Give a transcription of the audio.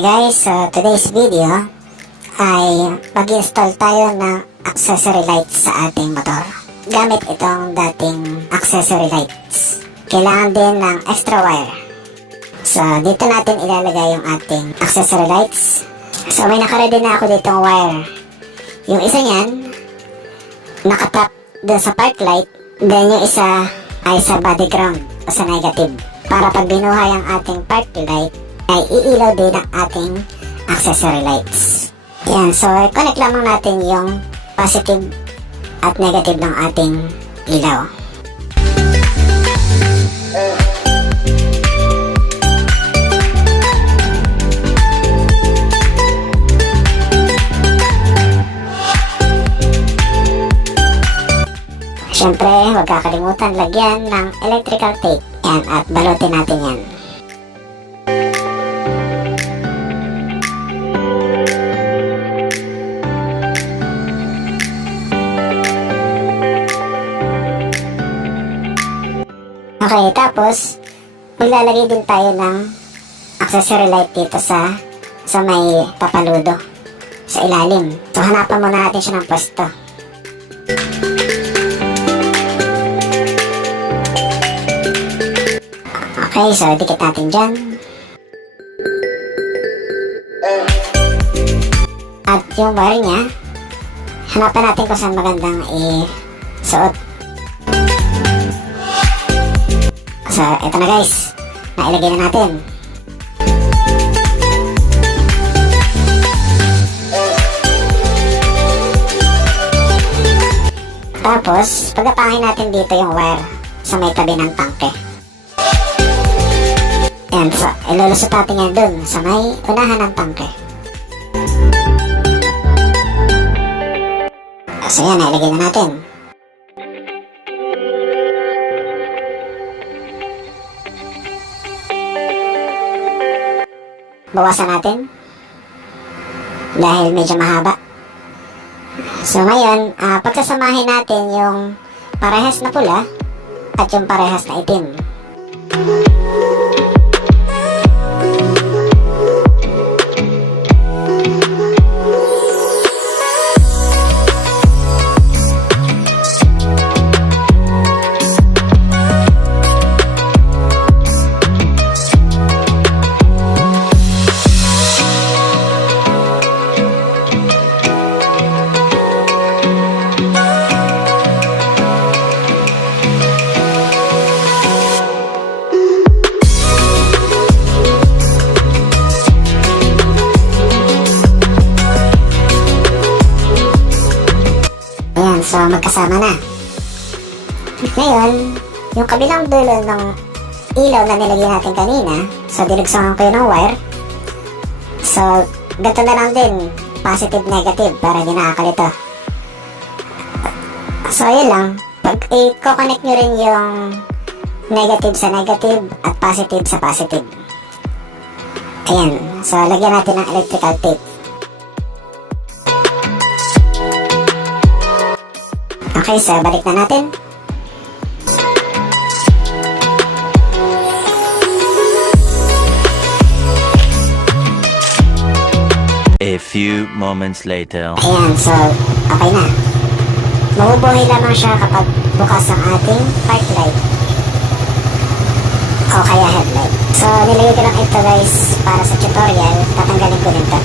Okay guys, so today's video ay mag-install tayo ng accessory lights sa ating motor gamit itong dating accessory lights. Kailangan din ng extra wire. So dito natin ilalagay yung ating accessory lights. So may nakaready na ako ditong wire. Yung isa niyan nakatap dun sa park light, then yung isa ay sa body ground o sa negative, para pag binuhay ang ating park light ay iilaw din ang ating accessory lights. Yan, so connect lamang natin yung positive at negative ng ating ilaw. Siyempre, huwag kakalimutan lagyan ng electrical tape. Yan, at balutin natin yan. Okay, tapos maglalagay din tayo ng accessory light dito sa may papaludo sa ilalim. So hanapan muna natin siya ng pwesto. Okay, so dikit natin dyan. At yung wire niya, hanapan natin kung saan magandang isuot. So, eto na guys, nailagay na natin. Tapos, pagkapangin natin dito yung wire sa may tabi ng tangke. Ayan, so, ilulusot natin yan dun sa may unahan ng tangke. So, yan, nailagay na natin. Bawasan natin dahil medyo mahaba. So ngayon, pagsasamahin natin yung parehas na pula at yung parehas na itim. So, magkasama na. Ngayon, yung kabilang dulo ng ilaw na nilagyan natin kanina, so dinugsangan ko yun ng wire. So, ganito na lang din, positive, negative, para hindi nakakalito. So, yun lang. Pag i-connect nyo rin yung negative sa negative at positive sa positive. Ayan. So, lagyan natin ng electrical tape. Okay, so balik na natin. A few moments later. Ayan, so okay na. Mabubuhay lamang siya kapag bukas ang ating park light o kaya headlight. So nilagay ko lang ito guys para sa tutorial. Tatanggalin ko din ito.